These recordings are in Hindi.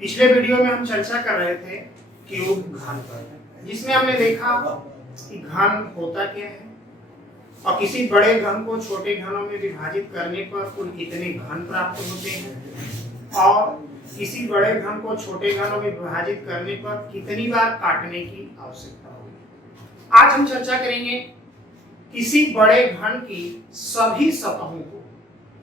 पिछले वीडियो में हम चर्चा कर रहे थे क्यूब घन पर, जिसमें हमने देखा कि घन होता क्या है और किसी बड़े घन को छोटे घनों में विभाजित करने पर कुल कितने घन प्राप्त होते हैं और किसी बड़े घन को छोटे घनों में विभाजित करने पर कितनी बार काटने की आवश्यकता होगी। आज हम चर्चा करेंगे किसी बड़े घन की सभी सतहों को,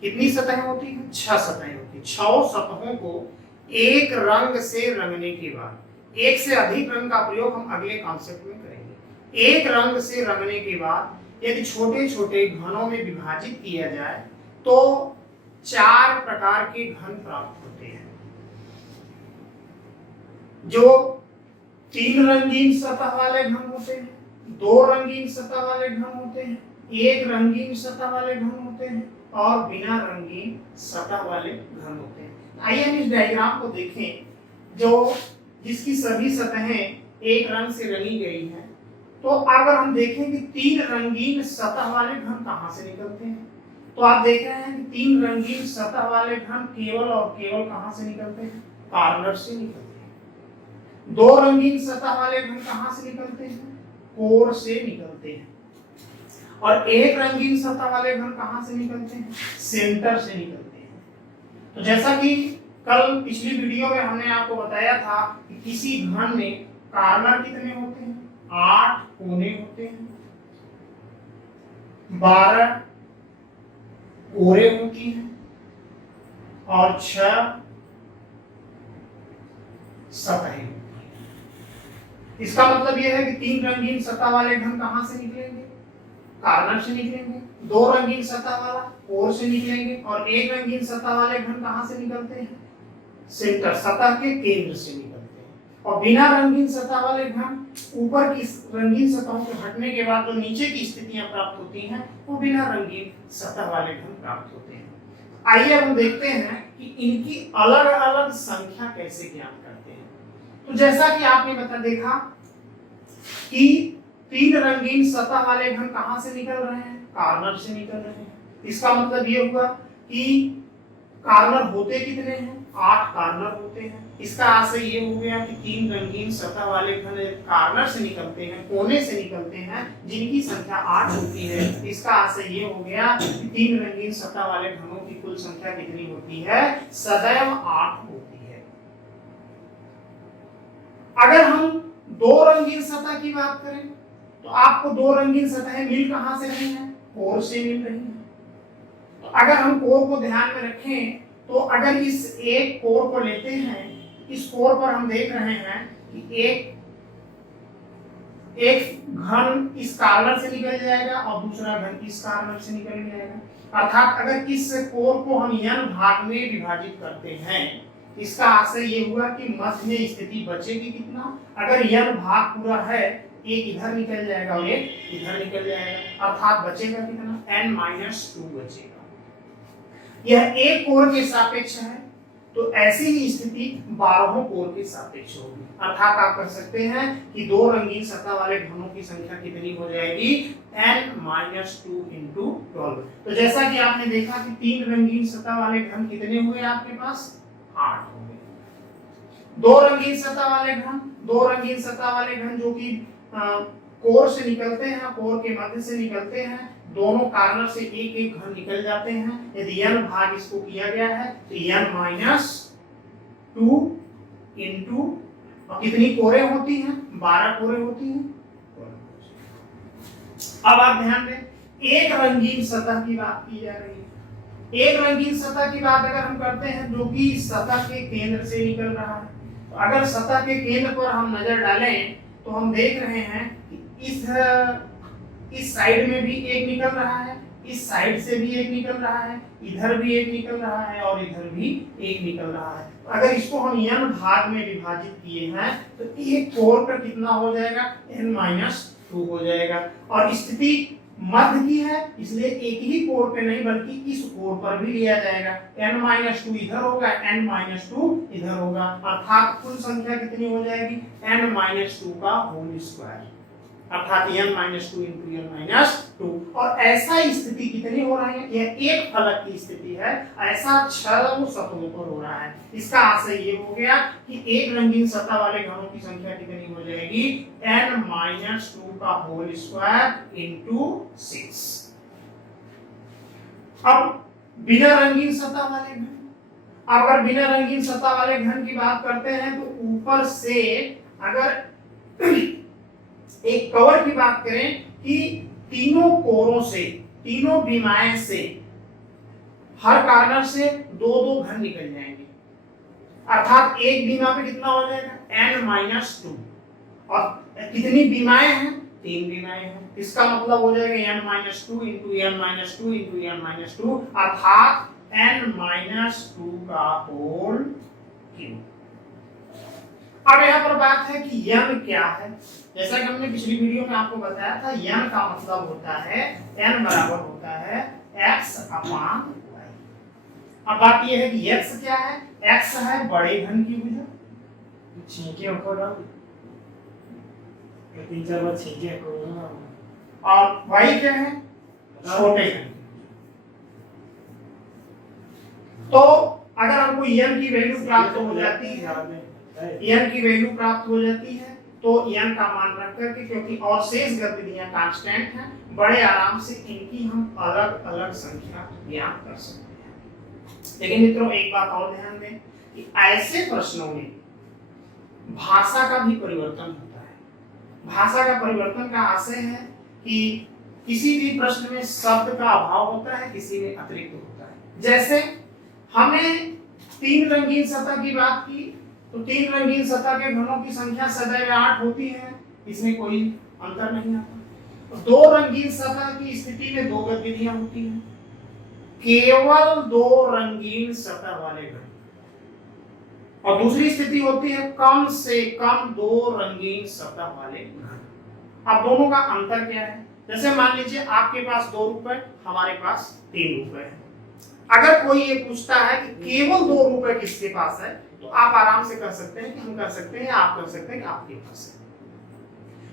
कितनी सतहें होती हैं? 6 सतहें होती हैं। 6 सतहों को एक रंग से रंगने के बाद, एक से अधिक रंग का प्रयोग हम अगले कॉन्सेप्ट में करेंगे। एक रंग से रंगने के बाद यदि छोटे छोटे घनों में विभाजित किया जाए तो 4 प्रकार के घन प्राप्त होते हैं, जो 3 रंगीन सतह वाले घन होते हैं, 2 रंगीन सतह वाले घन होते हैं, 1 रंगीन सतह वाले घन होते हैं और बिना रंगीन सतह वाले घन होते हैं। आइए हम इस डायग्राम को देखें, जो जिसकी सभी सतहें एक रंग से रंगी गई हैं। तो अगर हम देखें कि 3 रंगीन सतह वाले घन कहां से निकलते हैं, तो आप देख रहे हैं कि 3 रंगीन सतह वाले घन केवल और केवल कहां से निकलते हैं? कॉर्नर से निकलते हैं। 2 रंगीन सतह वाले घन कहां से निकलते हैं? कोर से निकलते हैं। और 1 रंगीन सतह वाले घन कहां से निकलते हैं? सेंटर से निकलते हैं। तो जैसा कि कल पिछली वीडियो में हमने आपको बताया था कि किसी घन में कॉर्नर कितने होते हैं? 8 कोने होते हैं, 12 कोरे होती हैं और 6 सतहें होती हैं। इसका मतलब यह है कि 3 रंगीन सतह वाले घन कहां से निकलेंगे? कॉर्नर से निकलेंगे। 2 रंगीन सतह वाला कोर से निकलेंगे और 1 रंगीन सतह वाले घन कहां से निकलते हैं? सेंटर, सतह के केंद्र से निकलते हैं। और बिना रंगीन सतह वाले घन ऊपर की रंगीन सतहों के हटने के बाद जो नीचे की स्थितियां प्राप्त होती हैं वो बिना रंगीन सतह वाले घन प्राप्त होते हैं। आइए हम देखते हैं कि इनकी अलग अलग संख्या कैसे ज्ञात करते हैं। तो जैसा कि आपने देखा कि 3 रंगीन सतह वाले घन कहां से निकल रहे हैं? कॉर्नर से निकल रहे हैं। इसका मतलब ये हुआ कि कॉर्नर होते कितने हैं? 8 कॉर्नर होते हैं। इसका आशय ये हो गया कि 3 रंगीन सतह वाले घन कॉर्नर से निकलते हैं, कोने से निकलते हैं, जिनकी संख्या 8 होती है। इसका आशय ये हो गया कि 3 रंगीन सतह वाले घनों की कुल संख्या कितनी होती है? सदैव 8 होती है। अगर हम 2 रंगीन सतह की बात करें तो आपको 2 रंगीन सतहें मिल कहां से रही हैं? कोर से मिल रही हैं। तो अगर हम कोर को ध्यान में रखें तो अगर इस एक कोर को लेते हैं, इस कोर पर हम देख रहे हैं कि एक घन इस कॉर्नर से निकल जाएगा और दूसरा घन इस कॉर्नर से निकल जाएगा। अर्थात अगर इस कोर को हम n भाग में विभाजित करते हैं, इसका आशय ये हुआ कि मध्य में स्थिति बचेगी कितना? अगर n भाग पूरा है, एक इधर निकल जाएगा और एक इधर निकल जाएगा, अर्थात बचेगा कितना? n-2 बचेगा। यह एक कोर के सापेक्ष है, तो ऐसी ही स्थिति 12 कोर के सापेक्ष होगी। अर्थात आप कह सकते हैं कि 2 रंगीन सतह वाले घनों की संख्या कितनी हो जाएगी? n-2 into 12। तो जैसा कि आपने देखा कि 3 रंगीन सतह वाले घन कितने हुए आपके पास? 8 हो गए। 2 रंगीन सतह वाले घन, 2 रंगीन सतह वाले घन जो कि कोर से निकलते हैं, कोर के मध्य से निकलते हैं, दोनों कॉर्नर से एक एक घन निकल जाते हैं। यदि n भाग इसको किया गया है तो n-2 into, और कितनी कोरे होती हैं? 12 कोरे होती हैं। अब आप ध्यान दें, एक रंगीन सतह की बात की जा रही है। एक रंगीन सतह की बात अगर हम करते हैं जो कि सतह के केंद्र से निकल रहा है, तो अगर सतह के केंद्र पर हम नजर डालें तो हम देख रहे हैं कि इस साइड में भी एक निकल रहा है, इस साइड से भी एक निकल रहा है, इधर भी एक निकल रहा है और इधर भी एक निकल रहा है। अगर इसको हम n भाग में विभाजित किए हैं तो एक कोर का कितना हो जाएगा? n-2 हो जाएगा। और स्थिति मध्य की है, इसलिए एक ही कोर पे नहीं बल्कि इस कोर पर भी लिया जाएगा। n-2 इधर होगा, n-2 इधर होगा, अर्थात कुल संख्या कितनी हो जाएगी? n-2 का होल स्क्वायर, अर्थात n-2 into n-2 2। और ऐसा स्थिति कितनी हो रही है, यह एक फलक की स्थिति है, ऐसा 6 सतहों पर हो रहा है। इसका आशय ये हो गया कि एक रंगीन सतह वाले घनों की संख्या कितनी हो जाएगी, n-2 का होल स्क्वायर इंटू 6। अब बिना रंगीन सतह वाले घन, अगर बिना रंगीन सतह वाले घन की बात करते हैं तो ऊपर से अगर एक कवर की बात करें कि तीनों कोरों से, तीनों बीमाएं से, हर कार्नर से दो दो घन निकल जाएंगे, अर्थात एक बीमा पे कितना हो जाएगा n-2। और कितनी बीमाएं हैं, 3 बीमाएं हैं। इसका मतलब हो जाएगा n-2 into n-2 into n-2 अर्थात n-2 का होल क्यूब। अब यहाँ पर बात है कि n क्या है। जैसा कि हमने पिछली वीडियो में आपको बताया था, n का मतलब होता है, n बराबर होता है x अपान y। अब बात यह है कि x क्या है, x है बड़े घन की भुजा, छींके ऊपर डाल 3-4 बार छींके और y क्या है, छोटे घन। तो अगर हमको n की वैल्यू प्राप्त हो जाती है, n की वैल्यू प्राप्त हो जाती है तो n का मान रख करके, क्योंकि और शेष गतिविधियां कांस्टेंट हैं, बड़े आराम से इनकी हम अलग अलग संख्या ज्ञात कर सकते हैं। लेकिन मित्रों एक बात और ध्यान दें कि ऐसे प्रश्नों में भाषा का भी परिवर्तन होता है। भाषा का परिवर्तन का आशय है कि किसी भी प्रश्न में शब्द का अभाव होता है, किसी में अतिरिक्त होता है। जैसे हमने 3 रंगीन सतह की बात की, तो 3 रंगीन सतह के घनों की संख्या सदैव 8 होती है, इसमें कोई अंतर नहीं आता। तो 2 रंगीन सतह की स्थिति में 2 गतिविधियां होती हैं, केवल 2 रंगीन सतह वाले घन। और दूसरी स्थिति होती है कम से कम 2 रंगीन सतह वाले घन। अब दोनों का अंतर क्या है, जैसे मान लीजिए आपके पास 2 रुपए, हमारे पास 3 रुपए है। अगर कोई ये पूछता है कि केवल 2 रुपए किसके पास है, तो आप आराम से कह सकते हैं कि हम कर सकते हैं, आप कर सकते हैं कि आपके पास है।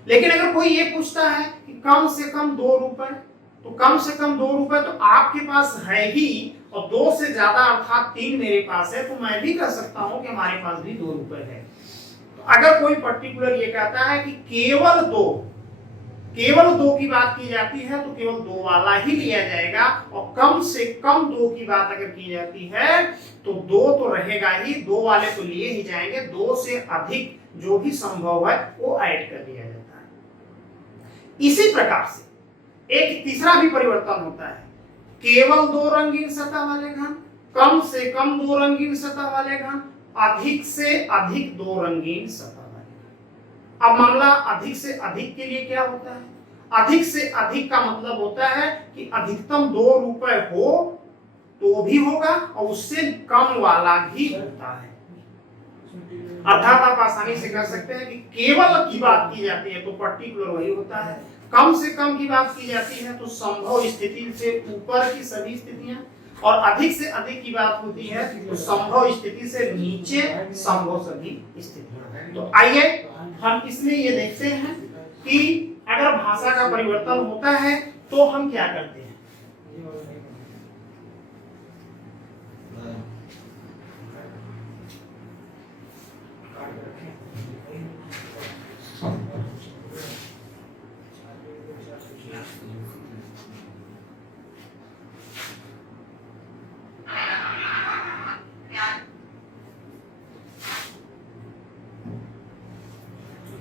लेकिन अगर कोई ये पूछता है कि कम से कम 2 रुपए, तो कम से कम 2 रुपए तो आपके पास है ही, और 2 से ज्यादा अर्थात 3 मेरे पास है, तो मैं भी कह सकता हूं कि हमारे पास भी 2 रुपए है। तो अगर कोई पर्टिकुलर ये कहता है कि केवल 2 की बात की जाती है तो केवल 2 वाला ही लिया जाएगा, और कम से कम 2 की बात अगर की जाती है तो 2 तो रहेगा ही, 2 वाले तो लिए ही जाएंगे, 2 से अधिक जो भी संभव है वो ऐड कर दिया जाता है। इसी प्रकार से एक तीसरा भी परिवर्तन होता है, केवल 2 रंगीन सतह वाले घन, कम से कम 2 रंगीन सतह वाले घन, अधिक से अधिक 2 रंगीन सतह। अब मामला अधिक से अधिक के लिए क्या होता है, अधिक से अधिक का मतलब होता है कि अधिकतम 2 रुपए हो तो भी होगा और उससे कम वाला भी होता है। अर्थात आप आसानी से कह सकते हैं कि केवल की बात की जाती है तो पर्टिकुलर वही होता है, कम से कम की बात की जाती है तो संभव स्थिति से ऊपर की सभी स्थितियां, और अधिक से अधिक की बात होती है तो संभव स्थिति से नीचे संभव सभी स्थितियां। तो आइए हम इसमें ये देखते हैं कि अगर भाषा का परिवर्तन होता है तो हम क्या करते हैं।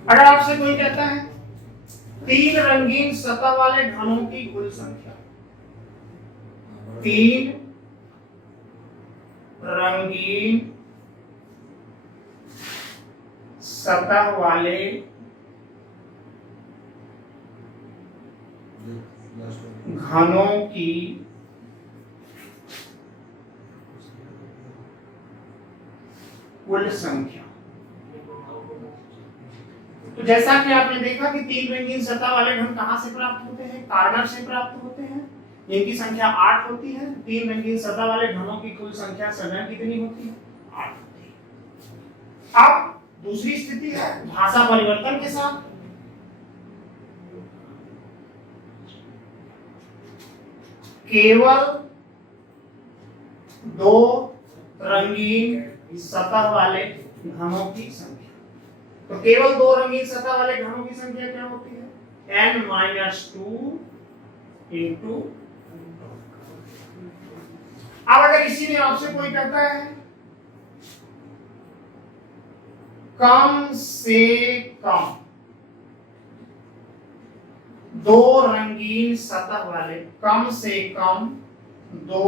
अगर आपसे कोई कहता है 3 रंगीन सतह वाले घनों की कुल संख्या, 3 रंगीन सतह वाले घनों की कुल संख्या, तो जैसा कि आपने देखा कि 3 रंगीन सतह वाले घन कहां से प्राप्त होते हैं, कार्नर से प्राप्त होते हैं, इनकी संख्या 8 होती है। 3 रंगीन सतह वाले घनों की कुल संख्या सदैव कितनी होती है, 8 होती है। अब दूसरी स्थिति है भाषा परिवर्तन के साथ। केवल दो रंगीन सतह वाले घनों की संख्या। तो केवल दो रंगीन सतह वाले घनों की संख्या क्या होती है? n-2 into. अब अगर इसी में आपसे कोई कहता है कम से कम दो रंगीन सतह वाले, कम से कम दो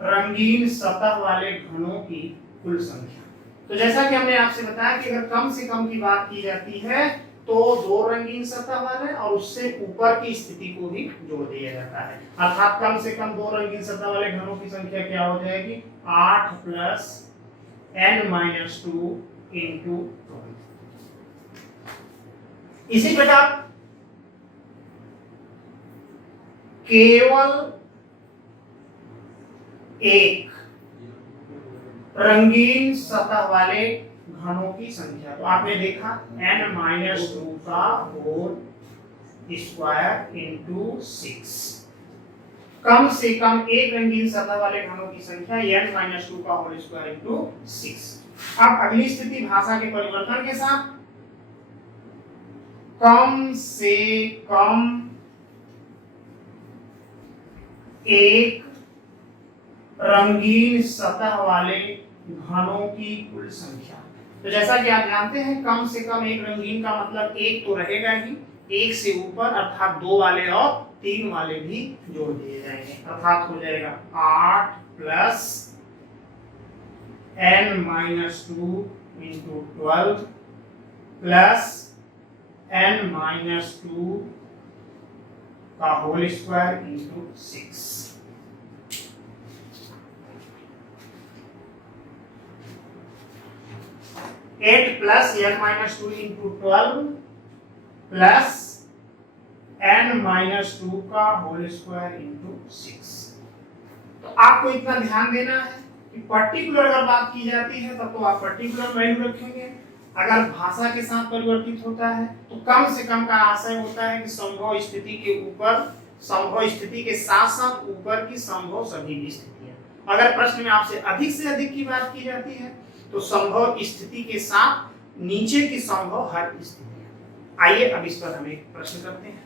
रंगीन सतह वाले घनों की कुल संख्या। तो जैसा कि हमने आपसे बताया कि अगर कम से कम की बात की जाती है तो दो रंगीन सतह वाले और उससे ऊपर की स्थिति को ही जोड़ दिया जाता है। अर्थात कम से कम दो रंगीन सतह वाले घनों की संख्या क्या हो जाएगी? 8 प्लस n-2 इंटू 12। इसी प्रकार केवल एक रंगीन सतह वाले घनों की संख्या, तो आपने देखा n-2 का होल स्क्वायर इंटू 6। कम से कम एक रंगीन सतह वाले घनों की संख्या n-2 का होल स्क्वायर इंटू 6। अब अगली स्थिति भाषा के परिवर्तन के साथ, कम से कम एक रंगीन सतह वाले घनों की कुल संख्या। तो जैसा कि आप जानते हैं कम से कम एक रंगीन का मतलब एक तो रहेगा ही, एक से ऊपर अर्थात दो वाले और तीन वाले भी जोड़ दिए जाएंगे, अर्थात हो जाएगा 8 plus n-2 into 12 plus n-2 का whole square into 6। 8 plus n-2 into 12 plus n-2 का होल स्क्वायर इंटू 6। तो आपको इतना ध्यान देना है कि पर्टिकुलर अगर बात की जाती है तब तो आप पर्टिकुलर वैल्यू रखेंगे, अगर भाषा के साथ परिवर्तित होता है तो कम से कम का आशय होता है कि संभव स्थिति के ऊपर, संभव स्थिति के साथ साथ ऊपर की संभव सभी भी स्थितियां। अगर प्रश्न में आपसे अधिक से अधिक की बात की जाती है तो संभव स्थिति के साथ नीचे की संभव हर स्थितियां। आइए अब इस पर हम एक प्रश्न करते हैं।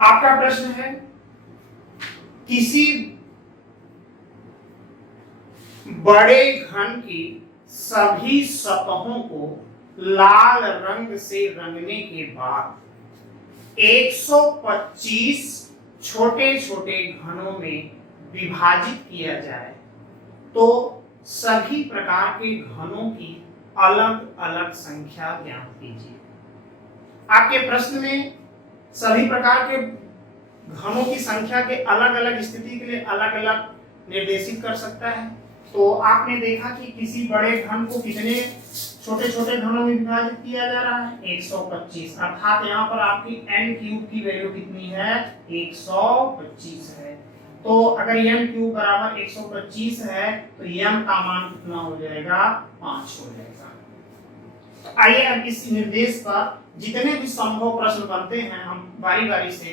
आपका प्रश्न है किसी बड़े घन की सभी सतहों को लाल रंग से रंगने के बाद 125 छोटे छोटे घनों में विभाजित किया जाए तो सभी प्रकार के घनों की अलग अलग संख्या ज्ञात कीजिए। आपके प्रश्न में सभी प्रकार के घनों की संख्या के अलग अलग स्थिति के लिए अलग अलग निर्देशित कर सकता है। तो आपने देखा कि किसी बड़े घन को कितने छोटे छोटे घनों में विभाजित किया जा रहा है? 125, अर्थात यहाँ पर आपकी n क्यूब की वैल्यू कितनी है? 125 है। तो अगर m क्यूब बराबर 125 है तो m का मान कितना हो जाएगा? 5 हो जाएगा। आइए अब इस निर्देश पर जितने भी संभव प्रश्न बनते हैं हम बारी बारी से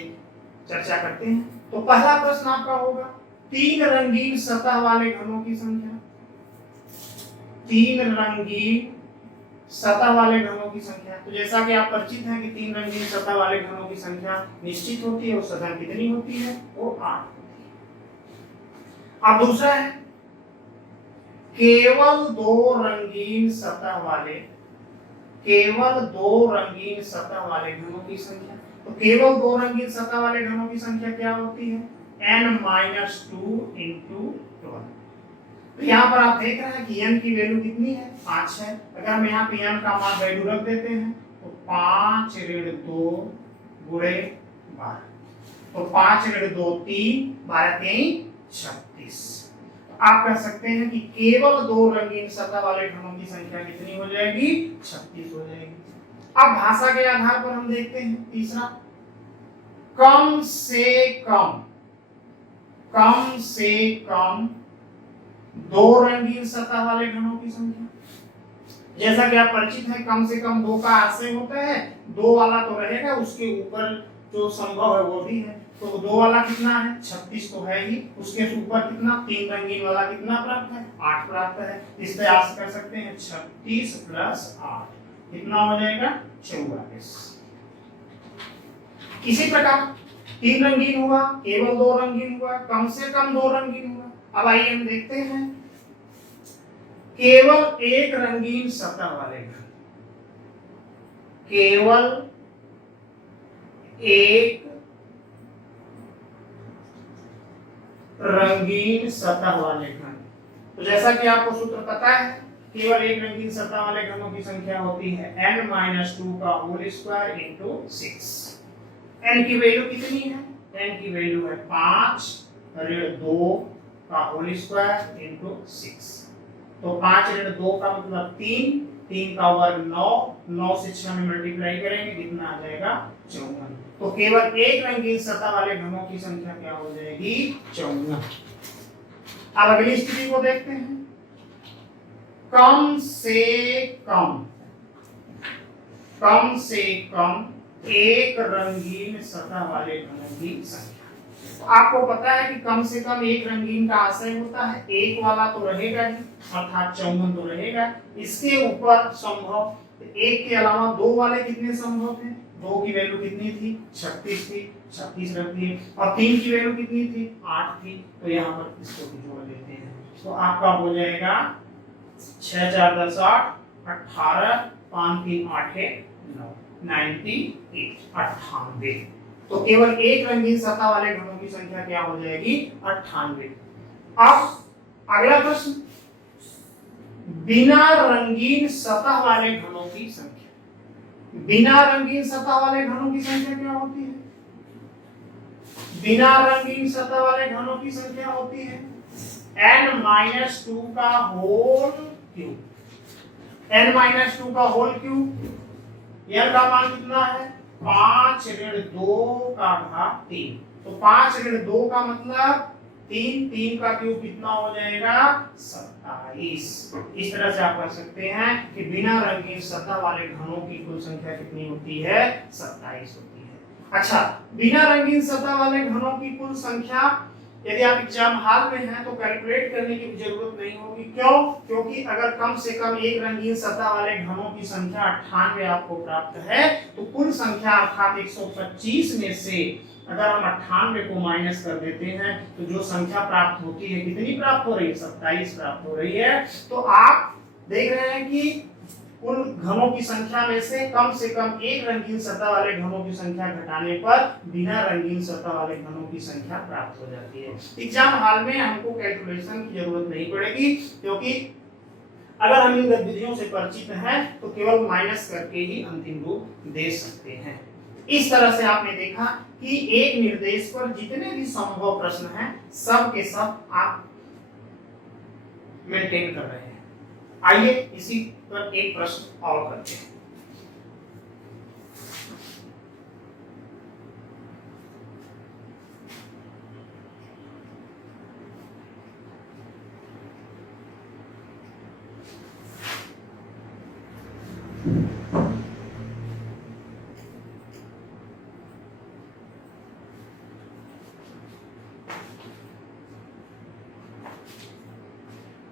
चर्चा करते हैं। तो पहला प्रश्न आपका होगा तीन रंगीन सतह वाले घनों की संख्या। तीन रंगीन सतह वाले घनों की संख्या, तो जैसा कि आप परिचित हैं कि तीन रंगीन सतह वाले घनों की संख्या निश्चित होती है, वो सतह कितनी होती है? वो 8 होती है। अब दूसरा है केवल दो रंगीन सतह वाले, केवल दो रंगीन सतह वाले घनों की संख्या। तो केवल दो रंगीन सतह वाले घनों की संख्या क्या होती है? n-2 into 12। तो यहाँ पर आप देख रहे हैं कि n की वैल्यू कितनी है? 5 है। अगर हम यहाँ पे n का मान वैल्यू रख देते हैं तो 5 ऋण 2 गुणे 12, तो 5 ऋण 2 3, 12 3 36। आप कह सकते हैं कि केवल दो रंगीन सतह वाले घनों की संख्या कितनी हो जाएगी? 36 हो जाएगी। अब भाषा के आधार पर हम देखते हैं तीसरा, कम से कम दो रंगीन सतह वाले घनों की संख्या। जैसा कि आप परिचित हैं, कम से कम दो का आशय होता है, दो वाला तो रहेगा, उसके ऊपर जो संभव है वो भी है। तो दो वाला कितना है? 36 तो है ही, उसके ऊपर कितना? तीन रंगीन वाला कितना प्राप्त है? 8 प्राप्त है। इस पे आशा कर सकते हैं 36 प्लस 8 कितना हो जाएगा? 44। इसी प्रकार तीन रंगीन हुआ, केवल दो रंगीन हुआ, कम से कम दो रंगीन हुआ। अब आइए हम देखते हैं केवल एक रंगीन सतह वाले घन, केवल एक रंगीन सतह वाले घन। तो जैसा कि आपको सूत्र पता है, केवल एक रंगीन सतह वाले घनों की संख्या होती है n-2 का होल स्क्वायर इंटू 6। n की वैल्यू कितनी है? n की वैल्यू है 5 ऋण 2 का होल स्क्वायर इंटू 6। तो 5 ऋण 2 का मतलब 3, 3 का वर्ग 9, 9 से 6 में मल्टीप्लाई करेंगे कितना आ जाएगा? 54। तो केवल एक रंगीन सतह वाले घनों की संख्या क्या हो जाएगी? 54। अब अगली स्थिति को देखते हैं, कम से कम एक रंगीन सतह वाले घनों की संख्या। आपको पता है कि कम से कम एक रंगीन का आशय होता है, एक वाला तो रहेगा ही, अर्थात 54 तो रहेगा। इसके ऊपर संभव एक के अलावा दो वाले कितने संभव थे? दो की वैल्यू कितनी थी? 36 थी, 36 रख दिए, और तीन की वैल्यू कितनी थी? 8 थी। तो यहाँ पर इसको भी जोड़ देते हैं, तो आपका हो जाएगा 6 4 10 8, 18, 5 3 8 9, 98। तो केवल एक रंगीन सतह वाले घनों की संख्या क्या हो जाएगी? 98। अब अगला प्रश्न, बिना रंगीन सतह वाले घनों की संख्या। बिना रंगीन सतह वाले घनों की संख्या क्या होती है? बिना रंगीन सतह वाले घनों की संख्या होती है n-2 का होल क्यूब। n-2 का होल क्यूब, n का मान कितना है? 5 ऋण 2 का घात 3। तो 5 ऋण 2 का मतलब 3, 3 का क्यूब कितना हो जाएगा? 27। इस तरह से आप कह सकते हैं कि बिना रंगीन सतह वाले घनों की कुल संख्या कितनी होती है? 27 होती है। अच्छा, बिना रंगीन सतह वाले घनों की कुल संख्या यदि आप एग्जाम हॉल में हैं तो कैलकुलेट करने की जरूरत नहीं होगी। क्यों? क्योंकि अगर कम से कम एक रंगीन सतह वाले घनों की संख्या 98 आपको प्राप्त है, तो कुल संख्या अर्थात 125 में से अगर हम 98 को माइनस कर देते हैं तो जो संख्या प्राप्त होती है, कितनी प्राप्त हो रही है? 27 प्राप्त हो रही है। तो आप देख रहे हैं कि कुल घनों की संख्या में से कम एक रंगीन सतह वाले घनों की संख्या घटाने पर बिना रंगीन सतह वाले घनों की संख्या प्राप्त हो जाती है। एग्जाम हॉल में हमको कैलकुलेशन की जरूरत नहीं पड़ेगी, क्योंकि अगर हम इन गतिविधियों से परिचित हैं तो केवल माइनस करके ही अंतिम रूप दे सकते हैं। इस तरह से आपने देखा कि एक निर्देश पर जितने भी संभव प्रश्न हैं, सब के सब आप मेंटेन कर रहे हैं। आइए इसी पर एक प्रश्न और करते हैं।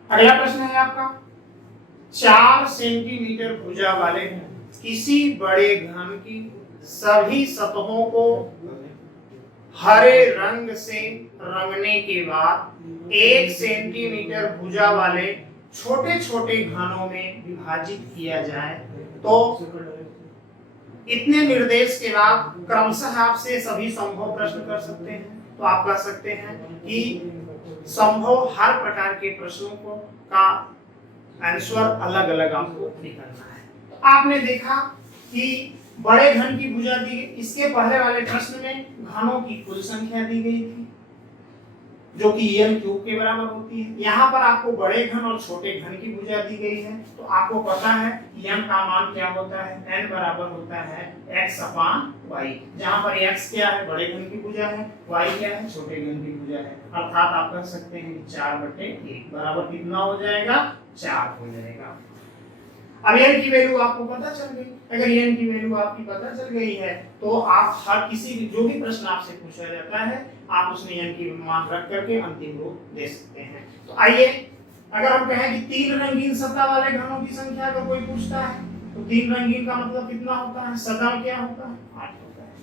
अगला प्रश्न है आपका, 4 सेंटीमीटर भुजा वाले किसी बड़े घन की सभी सतहों को हरे रंग से रंगने के बाद 1 सेंटीमीटर भुजा वाले छोटे छोटे घनों में विभाजित किया जाए तो इतने निर्देश के बाद क्रमशः आपसे सभी संभव प्रश्न कर सकते हैं। तो आप कह सकते हैं कि संभव हर प्रकार के प्रश्नों को का आंसर अलग अलग आपको निकालना है। आपने देखा कि बड़े घन की भुजा दी गई, इसके पहले वाले प्रश्न में घनों की कुल संख्या दी गई थी। जो कि n क्यूब के बराबर होती है। यहाँ पर आपको बड़े घन और छोटे घन की भुजा दी गई है, तो आपको पता है कि n का मान क्या होता है, n बराबर होता है x अपान y, जहाँ पर x क्या है, बड़े घन की भुजा है, y क्या है, छोटे घन की भुजा है। अर्थात आप कह सकते हैं कि 4/1 बराबर कितना हो जाएगा, 4 हो जाएगा। अब n की वैल्यू आपको पता चल गई। अगर n की वैल्यू आपकी पता चल गई है तो आप हर किसी भी जो भी प्रश्न आपसे पूछा जाता है आप उसमें n की मान रख करके अंतिम रूप दे सकते हैं। तो आइए, अगर हम कहें कि 3 रंगीन सतह वाले घनों की संख्या अगर कोई पूछता है तो 3 रंगीन का मतलब कितना होता है, सतह क्या होता है, 8 होता है।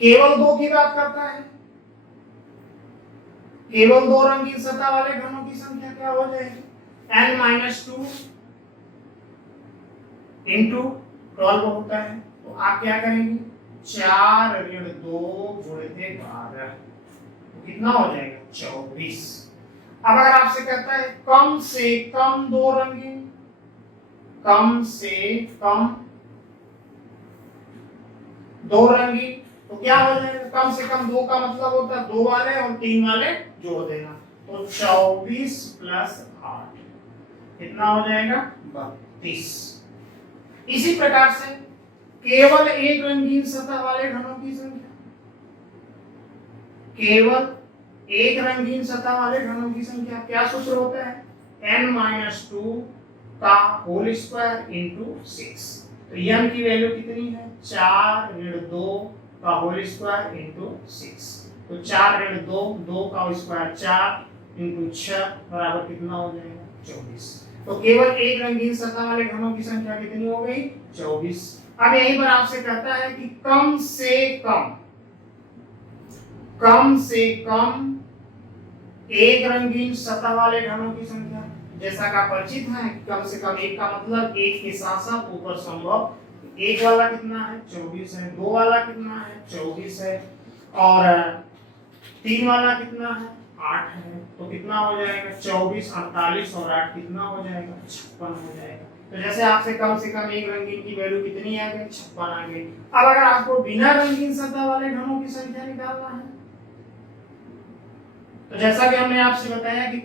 केवल 2 की बात करता है, केवल 2 रंगीन सतह वाले घनों की संख्या क्या हो जाएगी, n-2 इंटू 12 होता है। तो आप क्या करेंगे, 4 ऋण 2 गुणित 12, तो कितना हो जाएगा, 24। अब अगर आपसे कहता है कम से कम 2 रंगीन, कम से कम 2 रंगीन, तो क्या हो जाएगा, कम से कम 2 का मतलब होता है 2 वाले और 3 वाले जोड़ देना, तो 24 प्लस 8 कितना हो जाएगा, 32। इसी प्रकार से केवल एक रंगीन सतह वाले घनों की संख्या, केवल एक रंगीन सतह वाले घनों की संख्या क्या सूत्र होता है, n-2 का होल स्क्वायर इंटू 6। तो n की वैल्यू कितनी है, 4 ऋण 2 का होल स्क्वायर इंटू 6। तो 4 ऋण 2, 2 का स्क्वायर 4 इंटू 6 बराबर कितना हो जाएगा, 24। तो केवल एक रंगीन सतह वाले घनों की संख्या कितनी हो गई, 24। अब यहीं पर आपसे कहता है कि कम से कम एक रंगीन सतह वाले घनों की संख्या, जैसा का परिचित है, कम से कम एक का मतलब एक के साथ साथ ऊपर संभव, एक वाला कितना है, 24 है, 2 वाला कितना है, 24 है, और 3 वाला कितना है, 8 है। तो कितना हो जाएगा, 24, 48 और 8 कितना हो जाएगा, 56 हो जाएगा। तो जैसे आपसे कम से कम एक रंगीन की वैल्यू कितनी आ गई, 56 आ गई। अब अगर आपको बिना रंगीन सतह वाले घनों की संख्या निकालना है, तो जैसा कि हमने आपसे बताया कि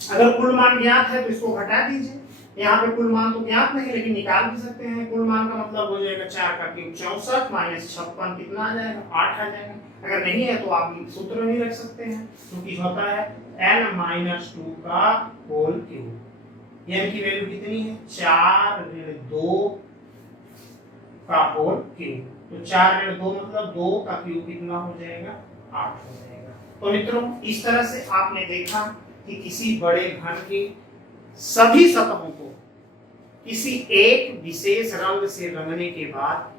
अगर कुल मान ज्ञात है तो इसको घटा दीजिए। यहाँ पे कुल मान तो ज्ञात नहीं लेकिन निकाल भी सकते हैं। कुल मान का मतलब हो जाएगा 4 का क्यूब 64 माइनस 56 कितना आ जाएगा, 8 आ जाएगा। अगर नहीं है तो आप सूत्र भी रख सकते हैं, क्योंकि होता है n-2 का होल क्यूब। n की वैल्यू कितनी है, 4 ऋण 2 का होल क्यूब। तो 4 ऋण 2 मतलब 2 का क्यूब कितना हो जाएगा, 8 हो जाएगा। तो मित्रों, इस तरह से आपने देखा कि किसी बड़े घन की सभी सतहों को किसी एक विशेष रंग से रंगने के बाद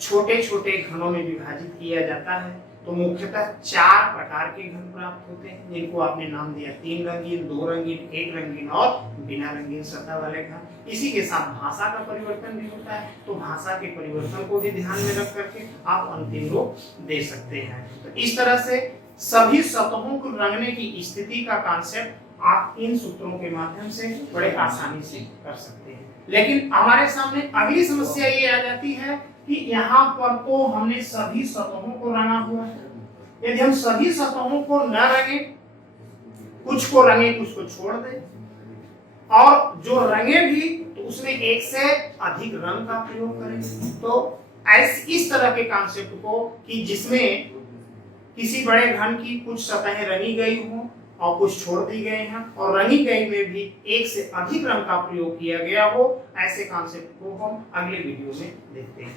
छोटे छोटे घनों में विभाजित किया जाता है। तो मुख्यतः 4 प्रकार के घन प्राप्त होते हैं, जिनको आपने नाम दिया 3 रंगीन, 2 रंगीन, 1 रंगीन और बिना रंगीन सतह वाले घन। इसी के साथ भाषा का परिवर्तन भी होता है, तो भाषा के परिवर्तन को भी ध्यान में रख करके आप अंतिम रूप दे सकते हैं। तो इस तरह से सभी सतहों को रंगने की स्थिति का कॉन्सेप्ट आप इन सूत्रों के माध्यम से बड़े आसानी से कर सकते हैं। लेकिन हमारे सामने अगली समस्या ये आ जाती है कि यहाँ पर तो हमने सभी सतहों को रंगा हुआ है, यदि हम सभी सतहों को न रंगे, कुछ को रंगे कुछ को छोड़ दें, और जो रंगे भी तो उसमें एक से अधिक रंग का प्रयोग करें, तो इस तरह के कॉन्सेप्ट को कि जिसमें किसी बड़े घन की कुछ सतहें रंगी गई हों और कुछ छोड़ दी गए हैं, और रंगी गई में भी एक से अधिक रंग का प्रयोग किया गया हो, ऐसे कॉन्सेप्ट को हम अगले वीडियो में देखते हैं।